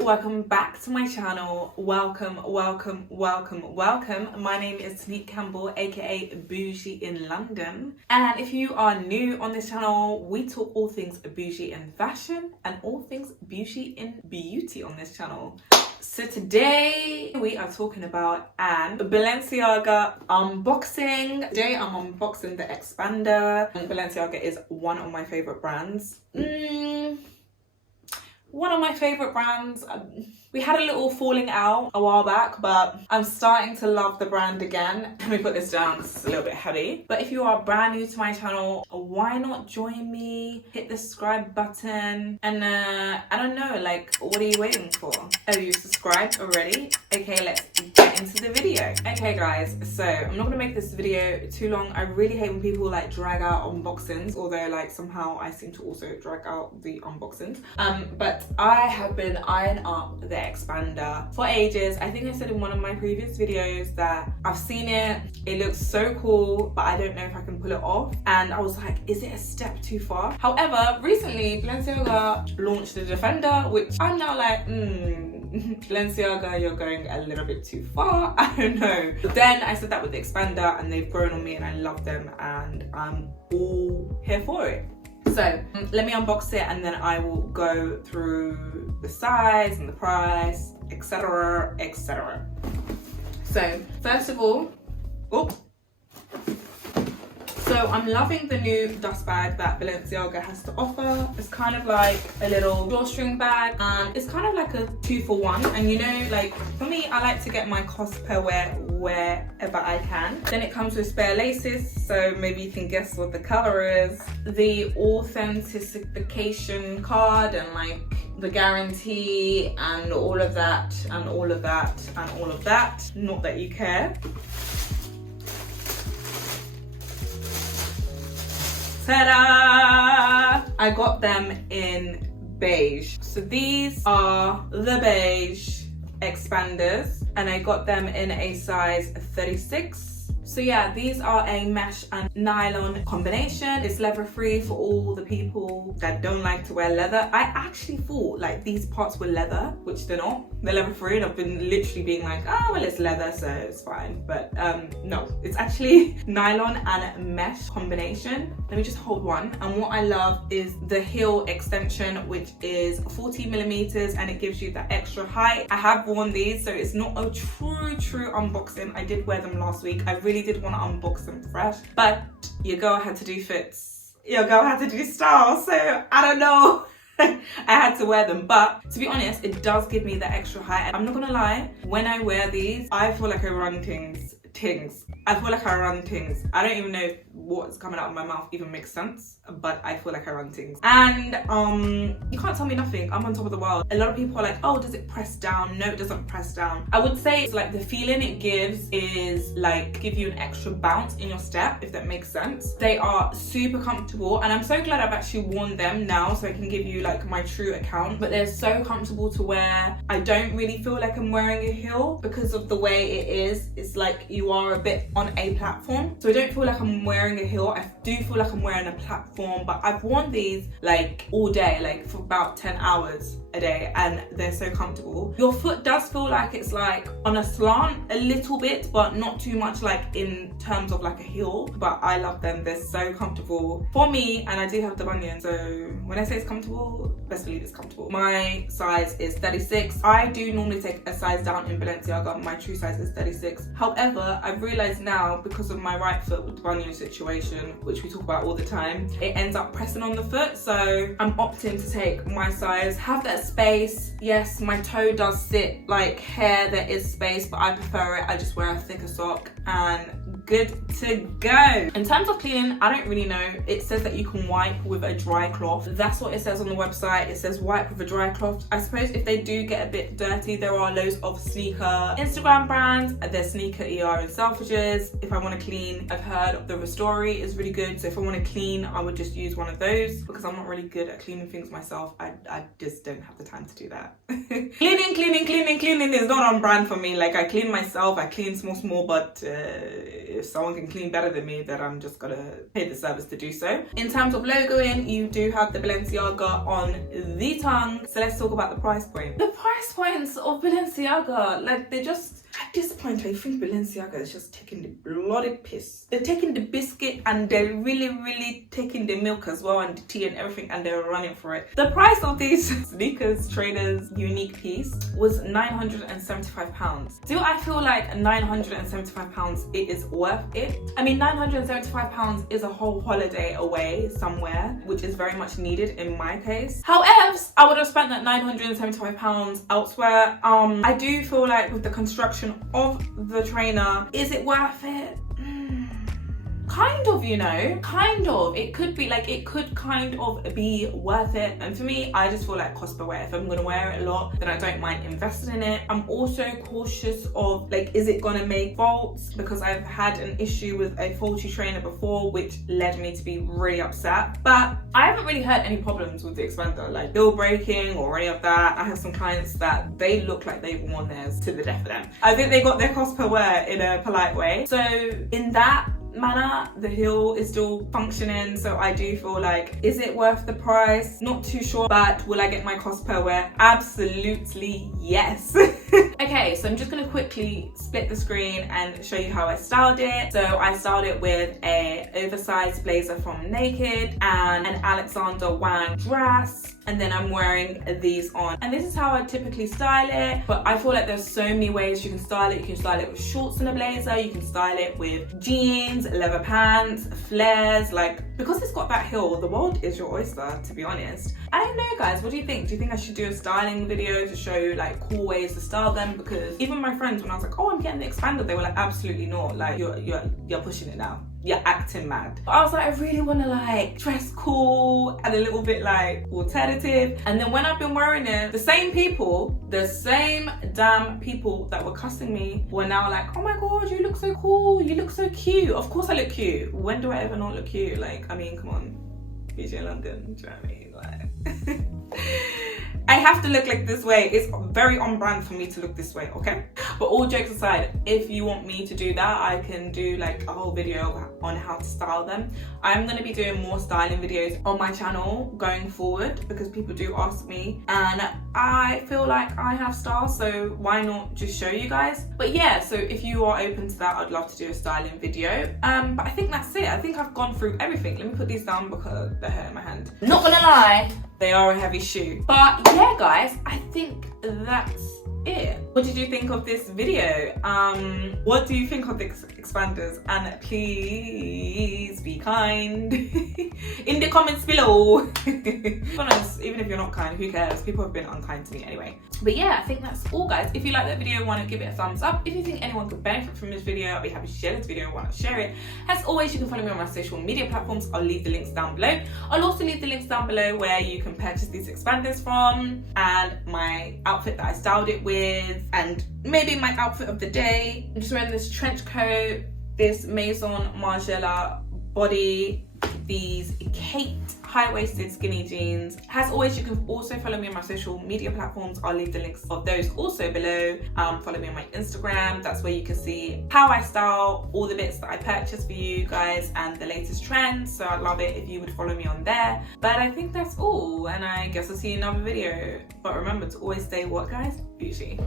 welcome back to my channel. Welcome. My name is Tonique Campbell, aka Bouji in London, and if you are new on this channel, we talk all things bougie in fashion and all things bougie in beauty on this channel. So today we are talking about an Balenciaga unboxing. Today I'm unboxing the X-Pander. Balenciaga is one of my favorite brands. One of my favorite brands. We had a little falling out a while back, but I'm starting to love the brand again. Let me put this down because it's a little bit heavy. But if you are brand new to my channel, why not join me? Hit the subscribe button and I don't know, like, what are you waiting for? Oh, you subscribed already? Okay, let's get into the video. Okay guys, so I'm not gonna make this video too long. I really hate when people like drag out unboxings, although like somehow I seem to also drag out the unboxings. But I have been eyeing up the X-Pander for ages. I think I said in one of my previous videos that I've seen it, it looks so cool, but I don't know if I can pull it off. And I was like, is it a step too far? However, recently Balenciaga launched the Defender, which I'm now like, Balenciaga, you're going a little bit too far. I don't know. But then I said that with the X-Pander and they've grown on me and I love them and I'm all here for it. So let me unbox it and then I will go through the size and the price, etc, etc. So first of all, so I'm loving the new dust bag that Balenciaga has to offer. It's kind of like a little drawstring bag and it's kind of like a 2-for-1. And you know, like for me, I like to get my cost per wear wherever I can. Then it comes with spare laces, so maybe you can guess what the color is. The authentication card and like the guarantee and all of that and all of that and all of that. Not that you care. Ta-da! I got them in beige. So these are the beige X-Panders and I got them in a size 36. So yeah, these are a mesh and nylon combination. It's leather free for all the people that don't like to wear leather. I actually thought like these parts were leather, which they're not. They're leather free and I've been literally being like, oh well, it's leather so it's fine. But no, it's actually nylon and mesh combination. Let me just hold one. And what I love is the heel extension, which is 40 millimeters and it gives you that extra height. I have worn these, so it's not a true unboxing. I did wear them last week. I really did want to unbox them fresh, but your girl had to do fits, your girl had to do style, so I don't know. I had to wear them, but to be honest, it does give me the extra height. I'm not gonna lie, when I wear these, I feel like I run things. I feel like I run things. I don't even know if what's coming out of my mouth even makes sense, but I feel like I run things. And you can't tell me nothing. I'm on top of the world. A lot of people are like, oh, does it press down? No, it doesn't press down. I would say it's like the feeling it gives is like give you an extra bounce in your step, if that makes sense. They are super comfortable and I'm so glad I've actually worn them now so I can give you like my true account. But they're so comfortable to wear. I don't really feel like I'm wearing a heel because of the way it is. It's like you are a bit on a platform, so I don't feel like I'm wearing a heel. I do feel like I'm wearing a platform, but I've worn these like all day, like for about 10 hours a day, and they're so comfortable. Your foot does feel like it's like on a slant a little bit, but not too much like in terms of like a heel. But I love them. They're so comfortable for me, and I do have the bunion, so when I say it's comfortable, best believe it's comfortable. My size is 36. I do normally take a size down in Balenciaga. My true size is 36. However, I've realized now because of my right foot with the bunion situation, which we talk about all the time, it ends up pressing on the foot, so I'm opting to take my size, have that space. Yes, my toe does sit like here, there is space, but I prefer it. I just wear a thicker sock and good to go. In terms of cleaning, I don't really know. It says that you can wipe with a dry cloth. That's what it says on the website. It says wipe with a dry cloth. I suppose if they do get a bit dirty, there are loads of sneaker Instagram brands. There's Sneaker ER and Selfridges. If I want to clean, I've heard the Restory is really good. So if I want to clean, I would just use one of those because I'm not really good at cleaning things myself. I just don't have the time to do that. Cleaning is not on brand for me. Like I clean myself, I clean small, but if someone can clean better than me, then I'm just gonna pay the service to do so. In terms of logoing, you do have the Balenciaga on the tongue. So let's talk about the price point. The price points of Balenciaga, like, they're just, at this point, I think Balenciaga is just taking the bloody piss. They're taking the biscuit and they're really taking the milk as well, and the tea and everything, and they're running for it. The price of these sneakers, trainers, unique piece was £975. Do I feel like £975 it is worth it? I mean, £975 is a whole holiday away somewhere, which is very much needed in my case. However, I would have spent that £975 elsewhere. I do feel like with the construction of the trainer, is it worth it? Kind of, you know, kind of. It could be, like, it could kind of be worth it. And for me, I just feel like cost per wear. If I'm gonna wear it a lot, then I don't mind investing in it. I'm also cautious of, like, is it gonna make faults? Because I've had an issue with a faulty trainer before, which led me to be really upset. But I haven't really had any problems with the X-pander, like bill breaking or any of that. I have some clients that they look like they've worn theirs to the death of them. I think they got their cost per wear in a polite way. So in that manner, the heel is still functioning, so I do feel like, is it worth the price? Not too sure, but will I get my cost per wear? Absolutely yes. Okay, so I'm just gonna quickly split the screen and show you how I styled it. So I styled it with a oversized blazer from Naked and an Alexander Wang dress, and then I'm wearing these on. And this is how I typically style it, but I feel like there's so many ways you can style it. You can style it with shorts and a blazer, you can style it with jeans, leather pants, flares, like, because it's got that heel, the world is your oyster, to be honest. I don't know, guys, what do you think? Do you think I should do a styling video to show you like cool ways to style them? Because even my friends, when I was like, oh, I'm getting the X-pander, they were like, absolutely not, like, you're pushing it now. You're acting mad. But I was like, I really want to like dress cool and a little bit like alternative. And then when I've been wearing it, the same damn people that were cussing me were now like, oh my God, you look so cool. You look so cute. Of course I look cute. When do I ever not look cute? Like, I mean, come on. Bouji London, do you know what I mean? Like, I have to look like this way. It's very on brand for me to look this way, okay? But all jokes aside, if you want me to do that, I can do like a whole video on how to style them. I'm gonna be doing more styling videos on my channel going forward because people do ask me, and I feel like I have style, so why not just show you guys? But yeah, so if you are open to that, I'd love to do a styling video. But I think that's it. I think I've gone through everything. Let me put these down because they're hurting my hand. Not gonna lie, they are a heavy shoe. But yeah, guys, I think that's it. What did you think of this video? What do you think of the X-panders? And please be kind in the comments below. To be honest, even if you're not kind, who cares? People have been unkind to me anyway. But yeah, I think that's all, guys. If you like that video, want to give it a thumbs up. If you think anyone could benefit from this video, I'll be happy to share this video. Want to share it? As always, you can follow me on my social media platforms. I'll leave the links down below. I'll also leave the links down below where you can purchase these X-panders from, and my outfit that I styled it with, and maybe my outfit of the day. I'm just wearing this trench coat, this Maison Margiela body, these Kate high-waisted skinny jeans. As always, you can also follow me on my social media platforms. I'll leave the links of those also below. Follow me on my Instagram. That's where you can see how I style, all the bits that I purchased for you guys, and the latest trends. So I'd love it if you would follow me on there. But I think that's all, and I guess I'll see you in another video. But remember to always stay what, guys? Bougie.